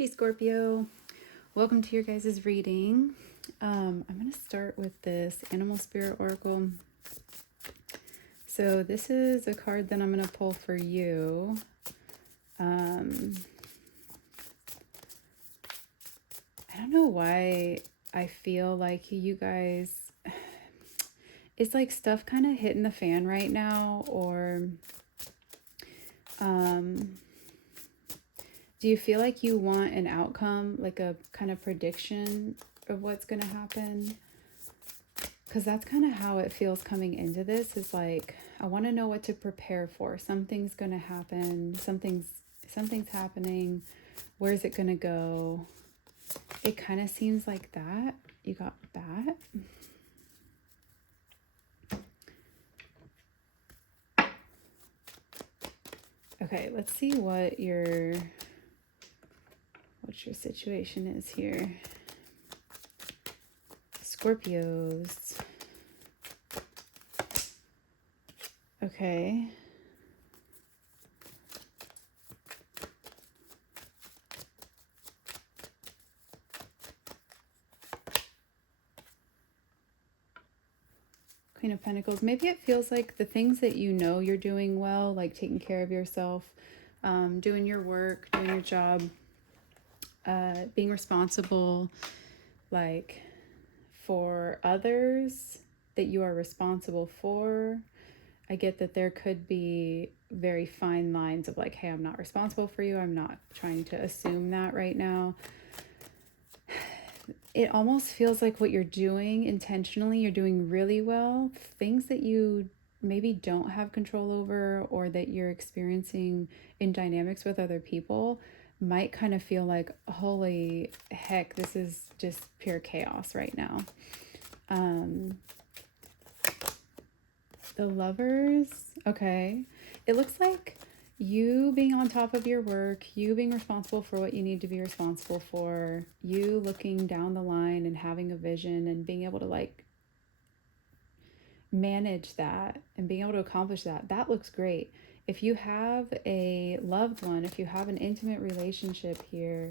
Hey Scorpio, welcome to your guys' reading. I'm going to start with this Animal Spirit Oracle. So this is a card that I'm going to pull for you. I don't know why I feel like you guys, it's like stuff kind of hitting the fan right now, or do you feel like you want an outcome, like a kind of prediction of what's going to happen? Because that's kind of how it feels coming into this, is like, I want to know what to prepare for. Something's going to happen. Something's happening. Where's it going to go? It kind of seems like that. You got that. Okay, let's see what your situation is here. Scorpios. Okay. Queen of Pentacles. Maybe it feels like the things that you know you're doing well, like taking care of yourself, doing your work, doing your job, being responsible, like for others that you are responsible for. I get that there could be very fine lines of like, hey, I'm not responsible for you. I'm not trying to assume that right now. It almost feels like what you're doing intentionally, you're doing really well. Things that you maybe don't have control over, or that you're experiencing in dynamics with other people, might kind of feel like, holy heck, this is just pure chaos right now. The Lovers. Okay. It looks like you being on top of your work, you being responsible for what you need to be responsible for, you looking down the line and having a vision and being able to like manage that and being able to accomplish that. That looks great. If you have a loved one, if you have an intimate relationship here,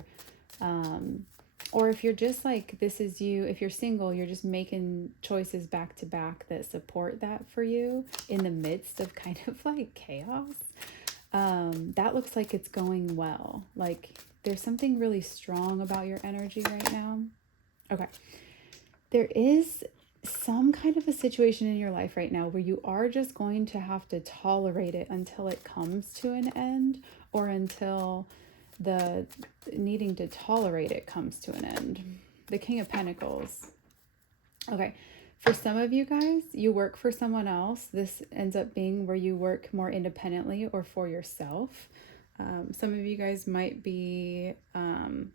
or if you're just like, this is you, if you're single, you're just making choices back to back that support that for you in the midst of kind of like chaos, that looks like it's going well. Like there's something really strong about your energy right now. Okay. There is some kind of a situation in your life right now where you are just going to have to tolerate it until it comes to an end, or until the needing to tolerate it comes to an end. The King of Pentacles. Okay. For some of you guys, you work for someone else. This ends up being where you work more independently or for yourself. Some of you guys might be kind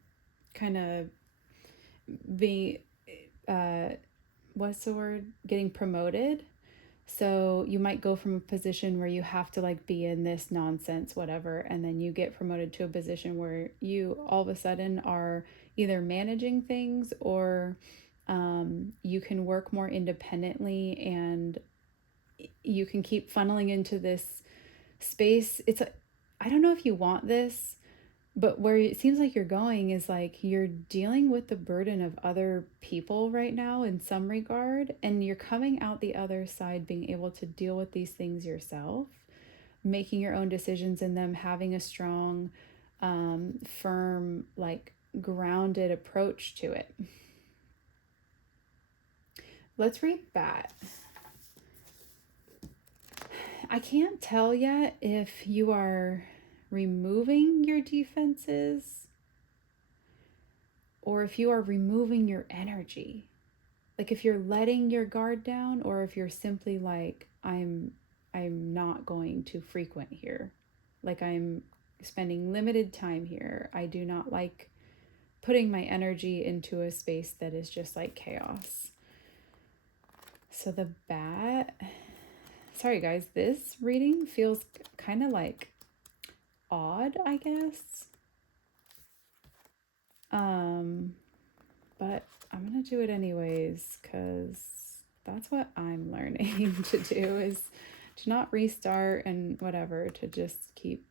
of being, what's the word? Getting promoted. So you might go from a position where you have to like be in this nonsense, whatever, and then you get promoted to a position where you all of a sudden are either managing things, or you can work more independently, and you can keep funneling into this space. I don't know if you want this, but where it seems like you're going is like you're dealing with the burden of other people right now in some regard, and you're coming out the other side being able to deal with these things yourself, making your own decisions in them, having a strong, firm, like grounded approach to it. Let's read that. I can't tell yet if you are removing your defenses or if you are removing your energy. Like if you're letting your guard down, or if you're simply like, I'm not going to frequent here. Like I'm spending limited time here. I do not like putting my energy into a space that is just like chaos. So the bat, sorry guys, this reading feels kind of like odd, I guess. But I'm gonna do it anyways, because that's what I'm learning to do, is to not restart and whatever, to just keep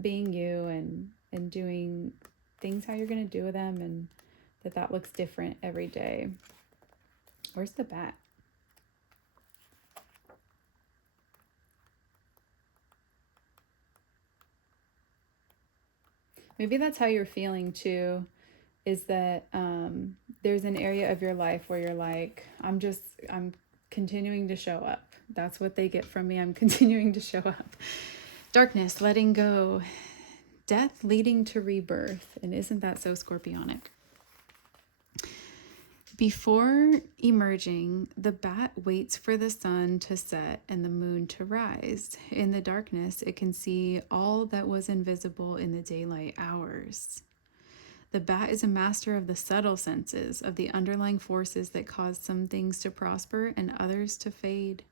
being you and doing things how you're going to do with them, and that looks different every day. Where's the bat? Maybe that's how you're feeling too, is that there's an area of your life where you're like, I'm continuing to show up. That's what they get from me. I'm continuing to show up. Darkness, letting go. Death leading to rebirth. And isn't that so scorpionic? Before emerging, the bat waits for the sun to set and the moon to rise. In the darkness, it can see all that was invisible in the daylight hours. The bat is a master of the subtle senses, of the underlying forces that cause some things to prosper and others to fade.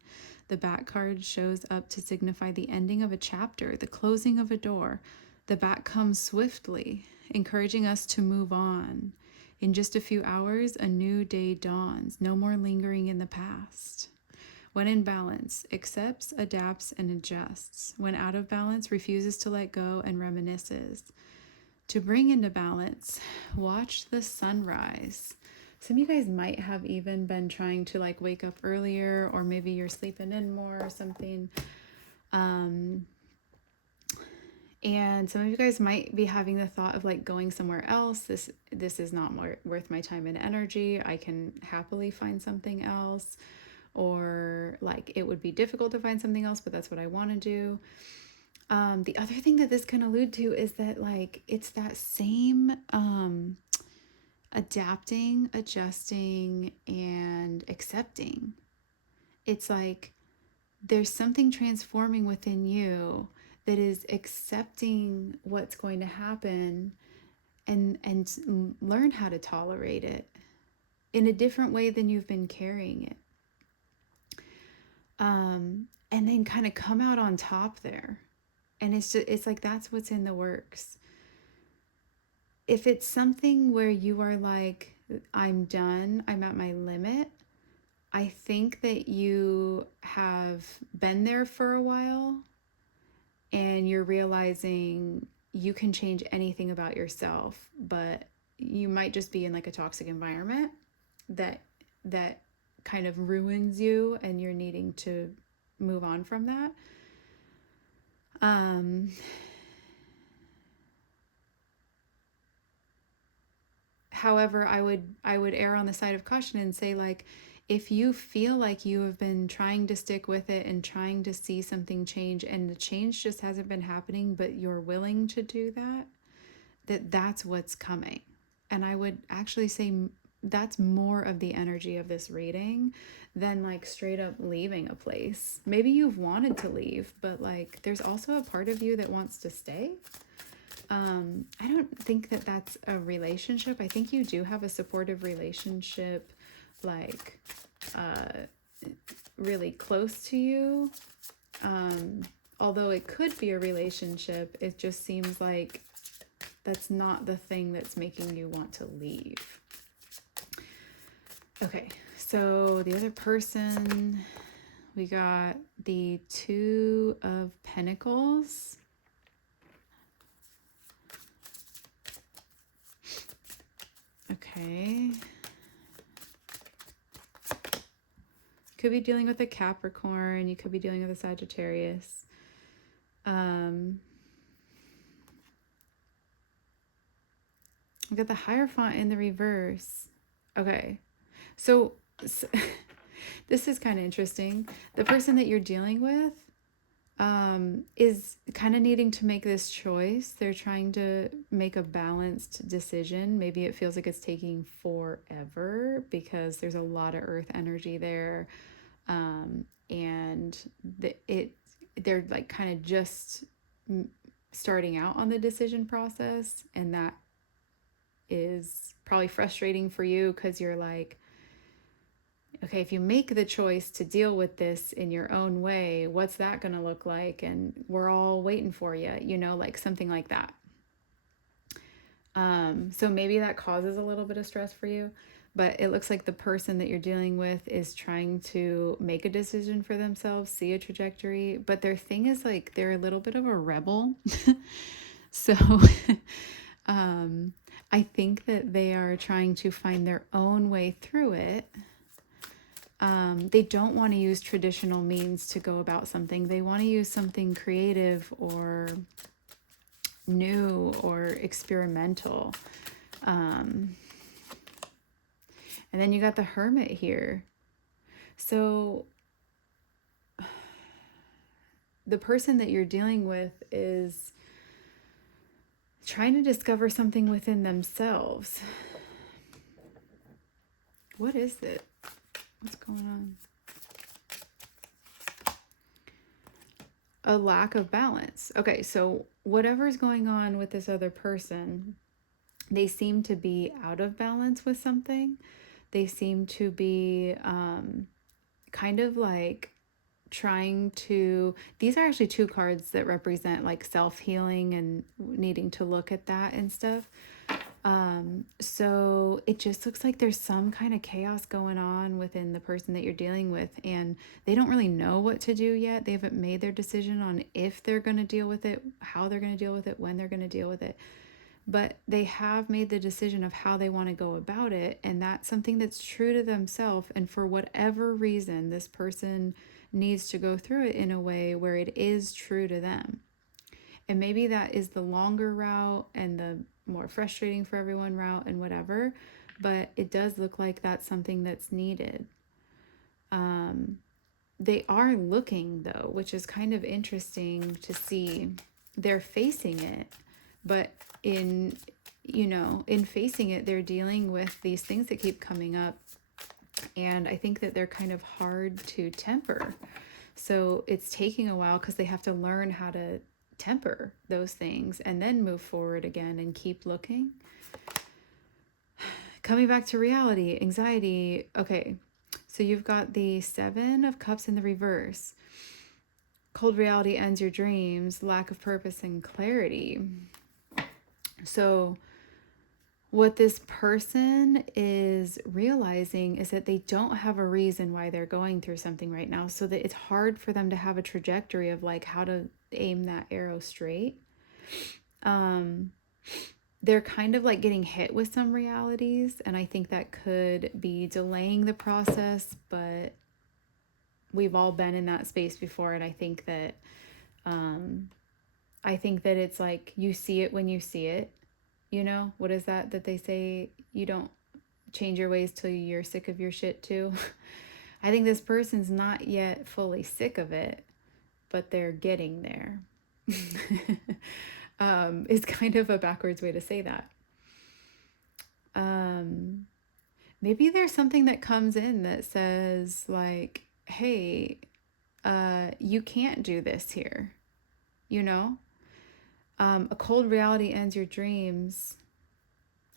The bat card shows up to signify the ending of a chapter, the closing of a door. The bat comes swiftly, encouraging us to move on. In just a few hours, a new day dawns, no more lingering in the past. When in balance, accepts, adapts, and adjusts. When out of balance, refuses to let go and reminisces. To bring into balance, watch the sunrise. Some of you guys might have even been trying to like wake up earlier, or maybe you're sleeping in more or something. And some of you guys might be having the thought of like going somewhere else. This is not worth my time and energy. I can happily find something else. Or like it would be difficult to find something else, but that's what I want to do. The other thing that this can allude to is that like it's that same adapting, adjusting, and accepting. It's like there's something transforming within you that is accepting what's going to happen and learn how to tolerate it in a different way than you've been carrying it. And then kind of come out on top there. And it's like that's what's in the works. If it's something where you are like, I'm done, I'm at my limit, I think that you have been there for a while and you're realizing you can change anything about yourself, but you might just be in like a toxic environment that kind of ruins you, and you're needing to move on from that. However, I would err on the side of caution and say, like, if you feel like you have been trying to stick with it and trying to see something change, and the change just hasn't been happening, but you're willing to do that's what's coming. And I would actually say that's more of the energy of this reading than like straight up leaving a place. Maybe you've wanted to leave, but like there's also a part of you that wants to stay. I don't think that that's a relationship. I think you do have a supportive relationship, like really close to you. Although it could be a relationship, it just seems like that's not the thing that's making you want to leave. Okay, so the other person, we got the Two of Pentacles. Okay. Could be dealing with a Capricorn. You could be dealing with a Sagittarius. We got the Hierophant in the reverse. Okay. So this is kind of interesting. The person that you're dealing with is kind of needing to make this choice. They're trying to make a balanced decision. Maybe it feels like it's taking forever because there's a lot of earth energy there. And they're like kind of just starting out on the decision process. And that is probably frustrating for you because you're like, okay, if you make the choice to deal with this in your own way, what's that going to look like? And we're all waiting for you, like something like that. So maybe that causes a little bit of stress for you, but it looks like the person that you're dealing with is trying to make a decision for themselves, see a trajectory, but their thing is like they're a little bit of a rebel. So I think that they are trying to find their own way through it. They don't want to use traditional means to go about something. They want to use something creative or new or experimental. And then you got the Hermit here. So the person that you're dealing with is trying to discover something within themselves. What is it? What's going on? A lack of balance. Okay, so whatever's going on with this other person, they seem to be out of balance with something. They seem to be kind of like trying to, these are actually two cards that represent like self-healing and needing to look at that and stuff. So it just looks like there's some kind of chaos going on within the person that you're dealing with, and they don't really know what to do yet. They haven't made their decision on if they're going to deal with it, how they're going to deal with it, when they're going to deal with it. But they have made the decision of how they want to go about it, and that's something that's true to themselves. And for whatever reason, this person needs to go through it in a way where it is true to them. And maybe that is the longer route and the more frustrating for everyone route and whatever, but it does look like that's something that's needed. They are looking though, which is kind of interesting to see. They're facing it, but in facing it, they're dealing with these things that keep coming up, and I think that they're kind of hard to temper. So it's taking a while because they have to learn how to temper those things and then move forward again and keep looking. Coming back to reality, anxiety. Okay, so you've got the Seven of Cups in the reverse. Cold reality ends your dreams, lack of purpose and clarity. So what this person is realizing is that they don't have a reason why they're going through something right now, so that it's hard for them to have a trajectory of like how to aim that arrow straight. They're kind of like getting hit with some realities, and I think that could be delaying the process, but we've all been in that space before, and I think that it's like you see it when you see it. You know, what is that they say? You don't change your ways till you're sick of your shit too. I think this person's not yet fully sick of it, but they're getting there. Is kind of a backwards way to say that. Maybe there's something that comes in that says like, hey, you can't do this here, you know? A cold reality ends your dreams.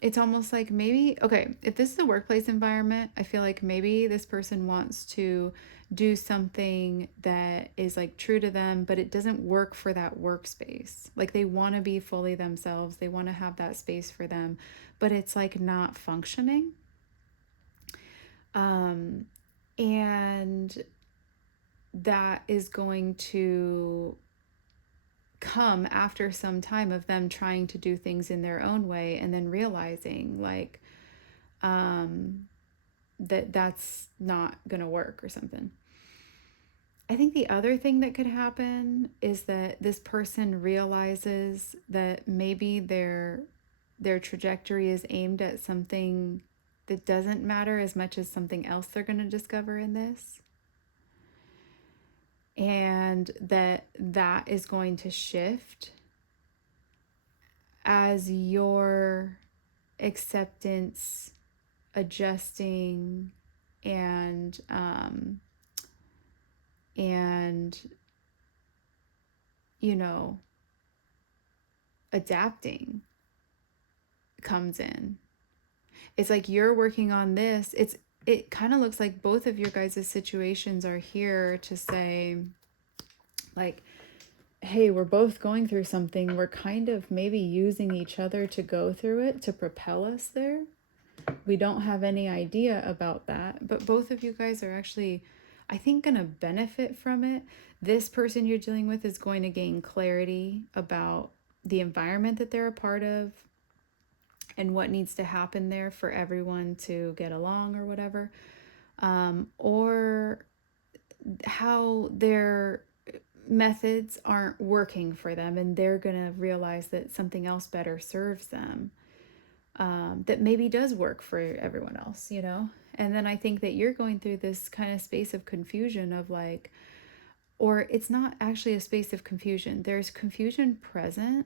It's almost like maybe, okay, if this is a workplace environment, I feel like maybe this person wants to do something that is like true to them, but it doesn't work for that workspace. Like they want to be fully themselves, they want to have that space for them, but it's like not functioning. And that is going to come after some time of them trying to do things in their own way and then realizing like that's not gonna work or something. I think the other thing that could happen is that this person realizes that maybe their trajectory is aimed at something that doesn't matter as much as something else they're going to discover in this, and that is going to shift as your acceptance, adjusting, and you know, adapting comes in. It's like you're working on this. It kind of looks like both of your guys' situations are here to say like, hey, we're both going through something. We're kind of maybe using each other to go through it to propel us there. We don't have any idea about that, but both of you guys are actually, I think, going to benefit from it. This person you're dealing with is going to gain clarity about the environment that they're a part of, and what needs to happen there for everyone to get along or whatever, or how their methods aren't working for them and they're going to realize that something else better serves them, that maybe does work for everyone else, you know? And then I think that you're going through this kind of space of confusion of like, or it's not actually a space of confusion. There's confusion present,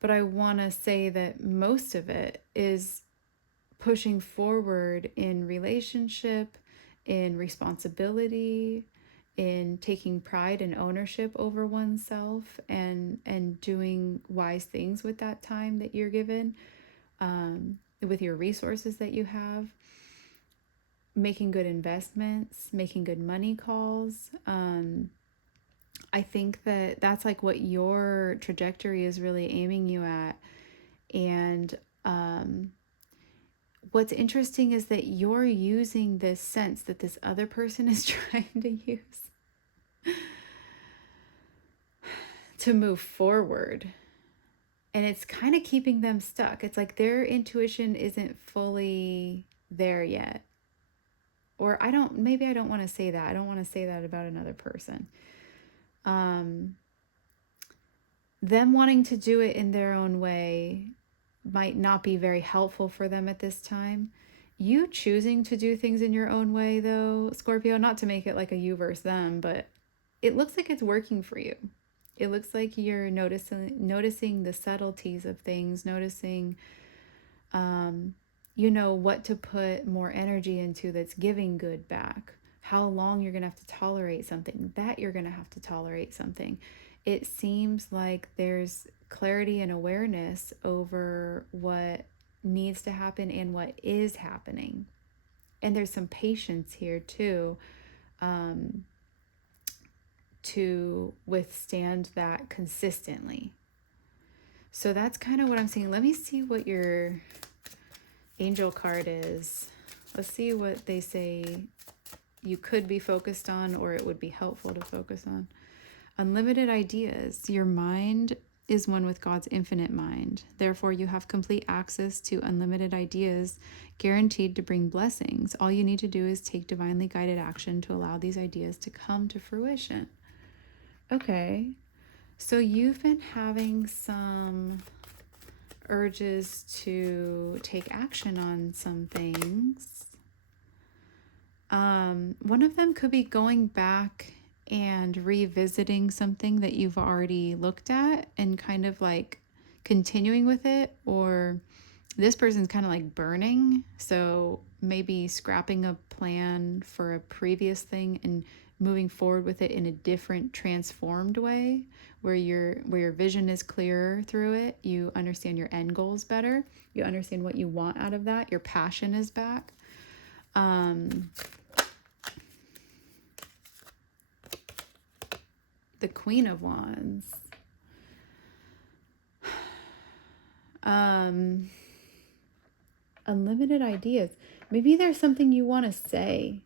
but I want to say that most of it is pushing forward in relationship, in responsibility, in taking pride and ownership over oneself, and doing wise things with that time that you're given, with your resources that you have, making good investments, making good money calls. I think that that's like what your trajectory is really aiming you at. And what's interesting is that you're using this sense that this other person is trying to use to move forward. And it's kind of keeping them stuck. It's like their intuition isn't fully there yet. Or maybe I don't want to say that. I don't want to say that about another person. Them wanting to do it in their own way might not be very helpful for them at this time. You choosing to do things in your own way, though, Scorpio, not to make it like a you versus them, but it looks like it's working for you. It looks like you're noticing the subtleties of things, noticing, what to put more energy into that's giving good back. How long you're going to have to tolerate something, that you're going to have to tolerate something. It seems like there's clarity and awareness over what needs to happen and what is happening. And there's some patience here too, to withstand that consistently. So that's kind of what I'm seeing. Let me see what your angel card is. Let's see what they say you could be focused on, or it would be helpful to focus on. Unlimited ideas. Your mind is one with God's infinite mind. Therefore, you have complete access to unlimited ideas, guaranteed to bring blessings. All you need to do is take divinely guided action to allow these ideas to come to fruition. Okay, so you've been having some urges to take action on some things. One of them could be going back and revisiting something that you've already looked at and kind of like continuing with it, or this person's kind of like burning, so maybe scrapping a plan for a previous thing and moving forward with it in a different transformed way, where your vision is clearer through it. You understand your end goals better, you understand what you want out of that, your passion is back. The Queen of Wands. Unlimited ideas. Maybe there's something you want to say.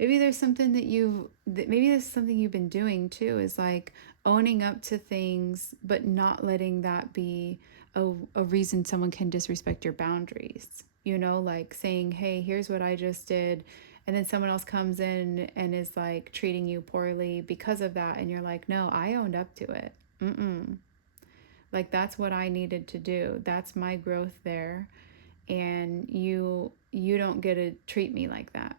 Maybe there's something maybe there's something you've been doing too, is like owning up to things, but not letting that be a reason someone can disrespect your boundaries. Like saying, hey, here's what I just did. And then someone else comes in and is like treating you poorly because of that. And you're like, no, I owned up to it. Like, that's what I needed to do. That's my growth there. And you don't get to treat me like that,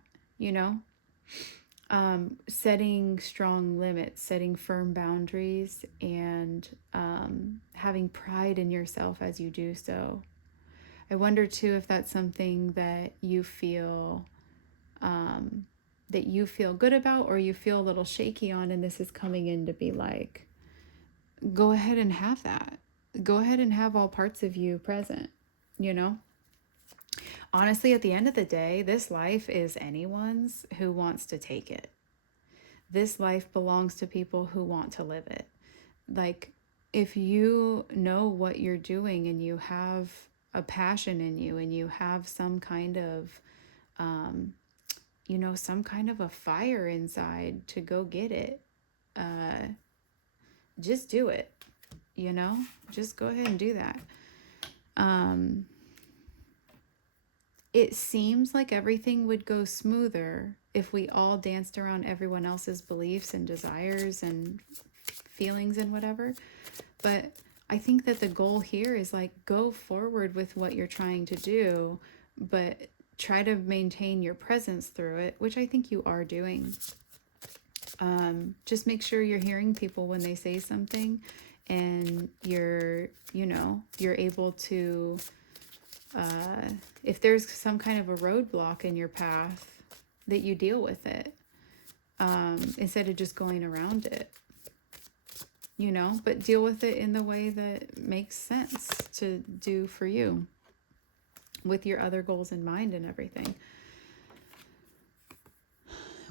setting strong limits, setting firm boundaries, and having pride in yourself as you do so. I wonder too if that's something that you feel good about, or you feel a little shaky on, and this is coming in to be like, go ahead and have that. Go ahead and have all parts of you present, Honestly, at the end of the day, this life is anyone's who wants to take it. This life belongs to people who want to live it. Like, if you know what you're doing and you have a passion in you and you have some kind of, some kind of a fire inside to go get it, just do it, just go ahead and do that. it seems like everything would go smoother if we all danced around everyone else's beliefs and desires and feelings and whatever. But I think that the goal here is like, go forward with what you're trying to do, but try to maintain your presence through it, which I think you are doing. Just make sure you're hearing people when they say something, and you're able to, if there's some kind of a roadblock in your path, that you deal with it, instead of just going around it, but deal with it in the way that makes sense to do for you, with your other goals in mind and everything.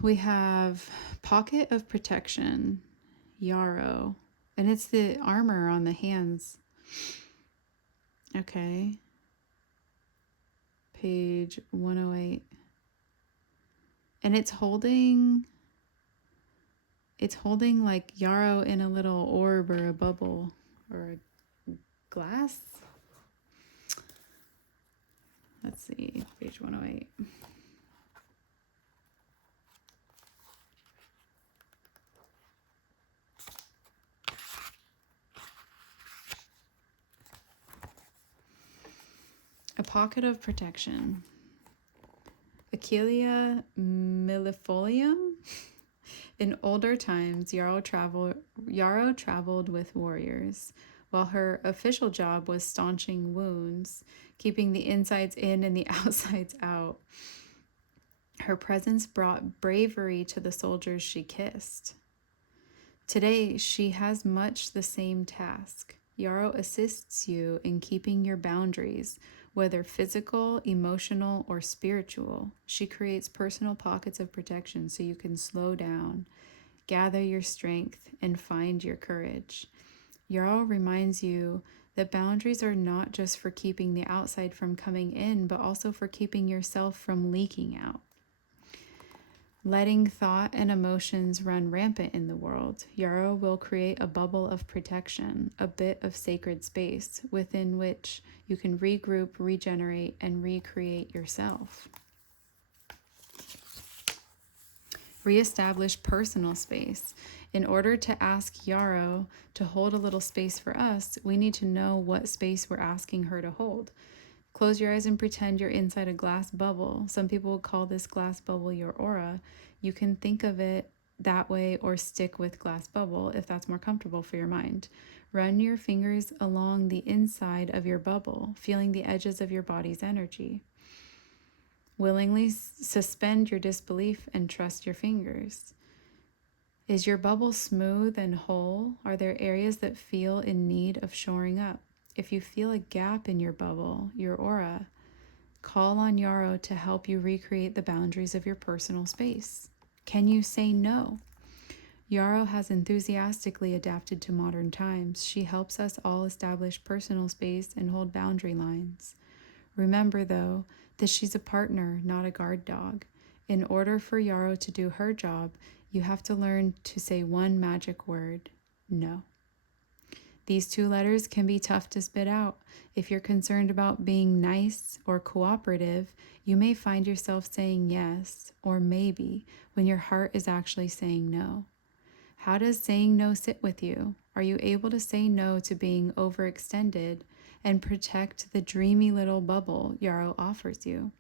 We have Pocket of Protection, Yarrow, and it's the armor on the hands. Okay. Page 108. And it's holding like Yarrow in a little orb or a bubble or a glass. Let's see, page 108. A Pocket of Protection. Achillea millefolium. In older times, Yarrow traveled with warriors, while her official job was staunching wounds, keeping the insides in and the outsides out. Her presence brought bravery to the soldiers she kissed. Today, she has much the same task. Yarrow assists you in keeping your boundaries, whether physical, emotional, or spiritual. She creates personal pockets of protection so you can slow down, gather your strength, and find your courage. Yarrow reminds you that boundaries are not just for keeping the outside from coming in, but also for keeping yourself from leaking out. Letting thought and emotions run rampant in the world, Yarrow will create a bubble of protection, a bit of sacred space within which you can regroup, regenerate, and recreate yourself. Reestablish personal space. In order to ask Yarrow to hold a little space for us, we need to know what space we're asking her to hold. Close your eyes and pretend you're inside a glass bubble. Some people would call this glass bubble your aura. You can think of it that way or stick with glass bubble if that's more comfortable for your mind. Run your fingers along the inside of your bubble, feeling the edges of your body's energy. Willingly suspend your disbelief and trust your fingers. Is your bubble smooth and whole? Are there areas that feel in need of shoring up? If you feel a gap in your bubble, your aura, call on Yarrow to help you recreate the boundaries of your personal space. Can you say no? Yarrow has enthusiastically adapted to modern times. She helps us all establish personal space and hold boundary lines. Remember, though, that she's a partner, not a guard dog. In order for Yarrow to do her job, you have to learn to say one magic word: no. These 2 letters can be tough to spit out. If you're concerned about being nice or cooperative, you may find yourself saying yes or maybe when your heart is actually saying no. How does saying no sit with you? Are you able to say no to being overextended and protect the dreamy little bubble Yarrow offers you?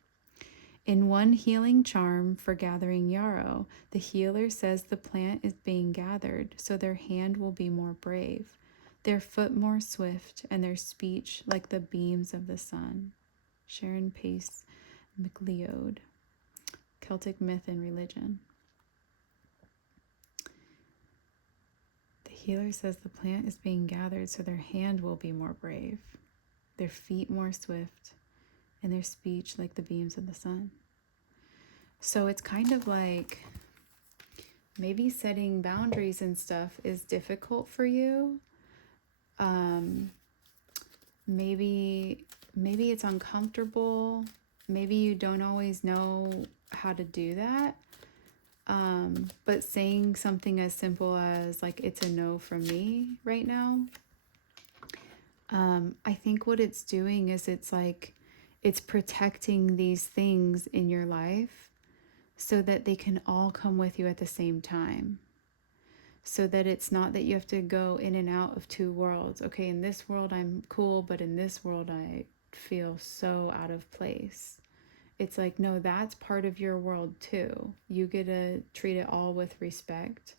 In one healing charm for gathering Yarrow, the healer says the plant is being gathered, so their hand will be more brave, their foot more swift, and their speech like the beams of the sun. Sharon Pace McLeod, Celtic Myth and Religion. The healer says the plant is being gathered, so their hand will be more brave, their feet more swift, and their speech like the beams of the sun. So it's kind of like maybe setting boundaries and stuff is difficult for you. Maybe it's uncomfortable. Maybe you don't always know how to do that. But saying something as simple as like, it's a no from me right now. I think what it's doing is it's like, It's protecting these things in your life so that they can all come with you at the same time. So that it's not that you have to go in and out of two worlds. Okay, in this world I'm cool, but in this world I feel so out of place. It's like, no, that's part of your world too. You get to treat it all with respect.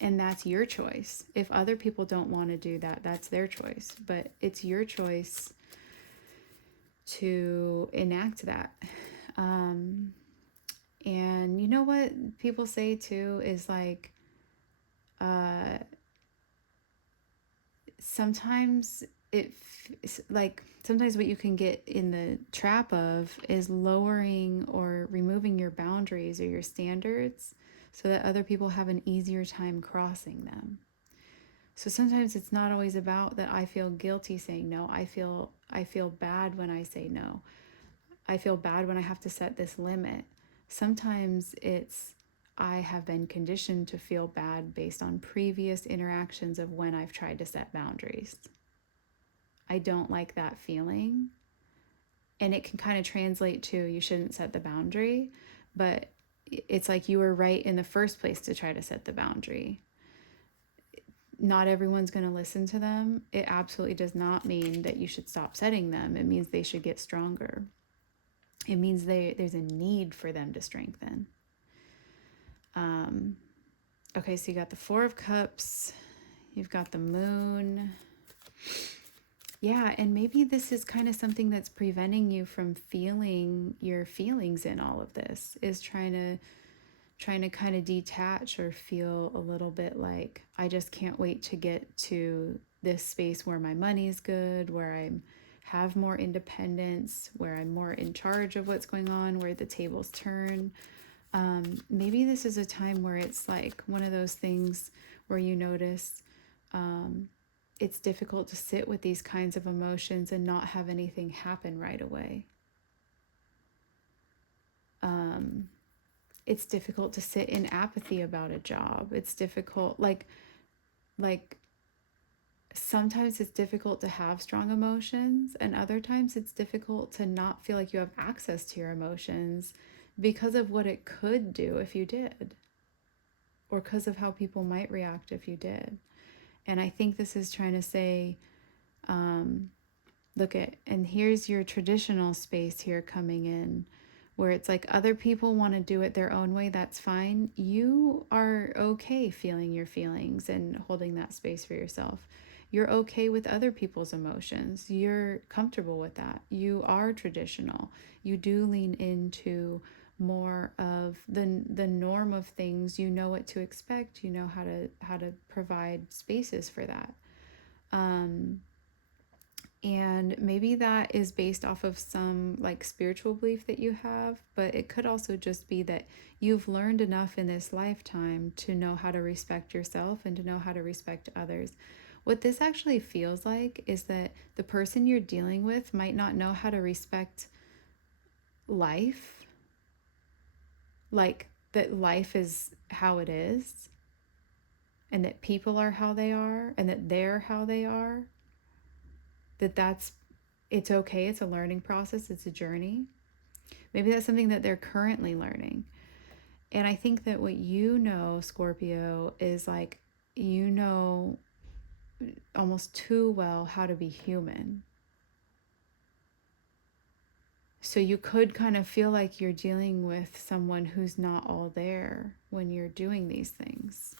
And that's your choice. If other people don't want to do that, that's their choice. But it's your choice to enact that. And you know what people say too is like, sometimes sometimes what you can get in the trap of is lowering or removing your boundaries or your standards so that other people have an easier time crossing them. So sometimes it's not always about that I feel guilty saying no. I feel bad when I say no. I feel bad when I have to set this limit. Sometimes it's I have been conditioned to feel bad based on previous interactions of when I've tried to set boundaries. I don't like that feeling. And it can kind of translate to you shouldn't set the boundary, but it's like you were right in the first place to try to set the boundary. Not everyone's going to listen to them. It absolutely does not mean that you should stop setting them. It means they should get stronger. It means there's a need for them to strengthen. Okay, so you got the Four of Cups. You've got the Moon. Yeah, and maybe this is kind of something that's preventing you from feeling your feelings in all of this, is trying to kind of detach or feel a little bit like, I just can't wait to get to this space where my money's good, where I have more independence, where I'm more in charge of what's going on, where the tables turn. Maybe this is a time where it's like one of those things where you notice it's difficult to sit with these kinds of emotions and not have anything happen right away. It's difficult to sit in apathy about a job. It's difficult, like sometimes it's difficult to have strong emotions, and other times it's difficult to not feel like you have access to your emotions because of what it could do if you did, or because of how people might react if you did. And I think this is trying to say, and here's your traditional space here coming in, where it's like other people want to do it their own way, that's fine. You are okay feeling your feelings and holding that space for yourself. You're okay with other people's emotions. You're comfortable with that. You are traditional. You do lean into more of the norm of things. You know what to expect. You know how to provide spaces for that. And maybe that is based off of some like spiritual belief that you have, but it could also just be that you've learned enough in this lifetime to know how to respect yourself and to know how to respect others. What this actually feels like is that the person you're dealing with might not know how to respect life, like that life is how it is, and that people are how they are, and that they're how they are. It's okay. It's a learning process. It's a journey. Maybe that's something that they're currently learning. And I think that what you know, Scorpio, is like, you know almost too well how to be human. So you could kind of feel like you're dealing with someone who's not all there when you're doing these things.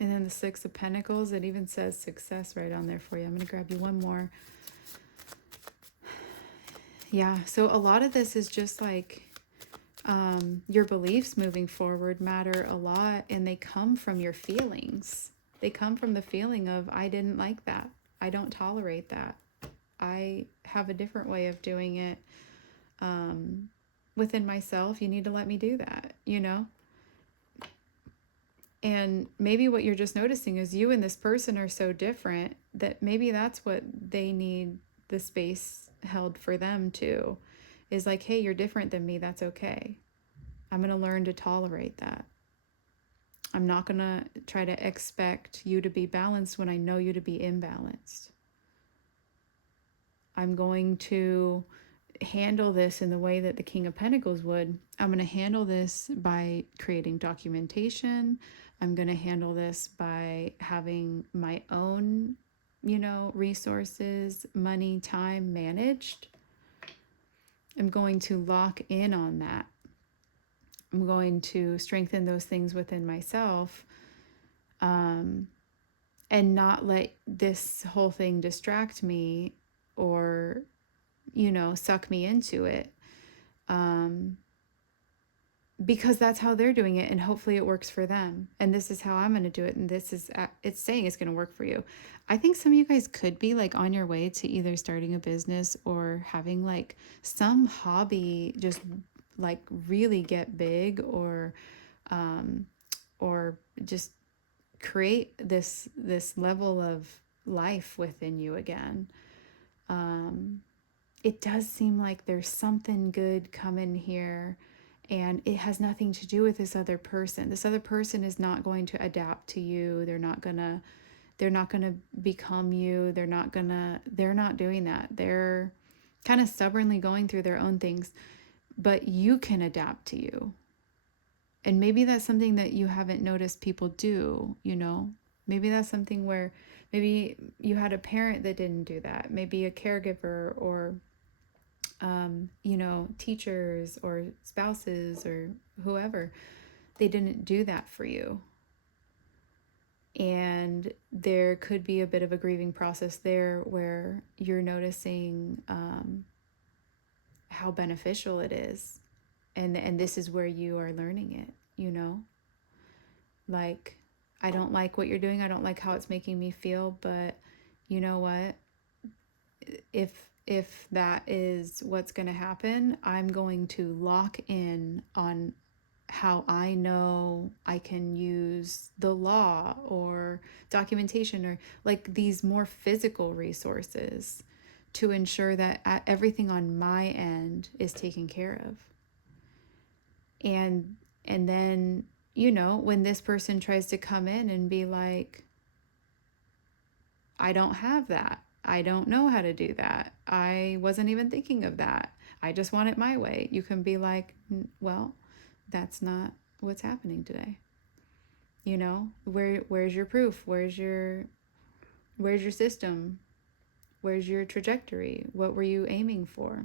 And then the Six of Pentacles, it even says success right on there for you. I'm going to grab you one more. Yeah, so a lot of this is just like your beliefs moving forward matter a lot, and they come from your feelings. They come from the feeling of, I didn't like that. I don't tolerate that. I have a different way of doing it within myself. You need to let me do that, you know? And maybe what you're just noticing is you and this person are so different that maybe that's what they need the space held for them too. Is like, hey, you're different than me. That's okay. I'm going to learn to tolerate that. I'm not going to try to expect you to be balanced when I know you to be imbalanced. I'm going to handle this in the way that the King of Pentacles would. I'm going to handle this by creating documentation. I'm going to handle this by having my own, resources, money, time managed. I'm going to lock in on that. I'm going to strengthen those things within myself, and not let this whole thing distract me or, suck me into it. Because that's how they're doing it, and hopefully it works for them. And this is how I'm going to do it. And it's saying it's going to work for you. I think some of you guys could be like on your way to either starting a business or having like some hobby just like really get big, or just create this level of life within you again. It does seem like there's something good coming here, and it has nothing to do with this other person. This other person is not going to adapt to you. They're not gonna become you. They're not doing that. They're kind of stubbornly going through their own things, but you can adapt to you. And maybe that's something that you haven't noticed people do, Maybe that's something where maybe you had a parent that didn't do that. Maybe a caregiver, or teachers or spouses or whoever, they didn't do that for you. And there could be a bit of a grieving process there where you're noticing how beneficial it is. And this is where you are learning it, Like, I don't like what you're doing. I don't like how it's making me feel, but you know what? If that is what's going to happen, I'm going to lock in on how I know I can use the law or documentation, or like these more physical resources to ensure that everything on my end is taken care of. And then, when this person tries to come in and be like, I don't have that. I don't know how to do that. I wasn't even thinking of that. I just want it my way. You can be like, well, that's not what's happening today. Where's your proof? Where's your system? Where's your trajectory? What were you aiming for?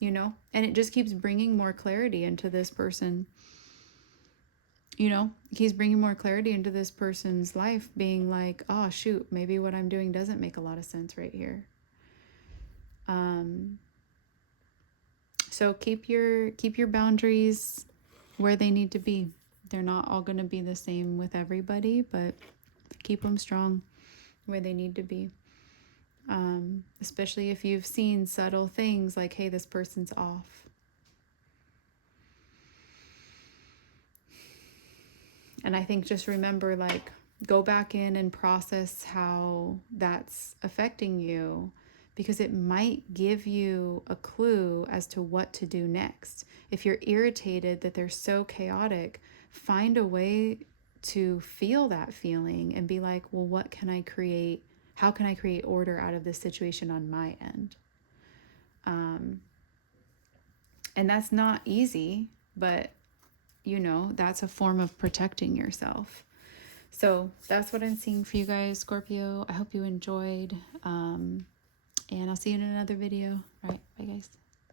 And it just keeps bringing more clarity into this person. He's bringing more clarity into this person's life, being like, oh shoot, maybe what I'm doing doesn't make a lot of sense right here. So keep your boundaries where they need to be. They're not all going to be the same with everybody, but keep them strong where they need to be. Especially if you've seen subtle things like, hey, this person's off. And I think just remember, like, go back in and process how that's affecting you, because it might give you a clue as to what to do next. If you're irritated that they're so chaotic, find a way to feel that feeling and be like, well, what can I create? How can I create order out of this situation on my end? And that's not easy, but that's a form of protecting yourself. So that's what I'm seeing for you guys, Scorpio. I hope you enjoyed. And I'll see you in another video. All right, bye guys.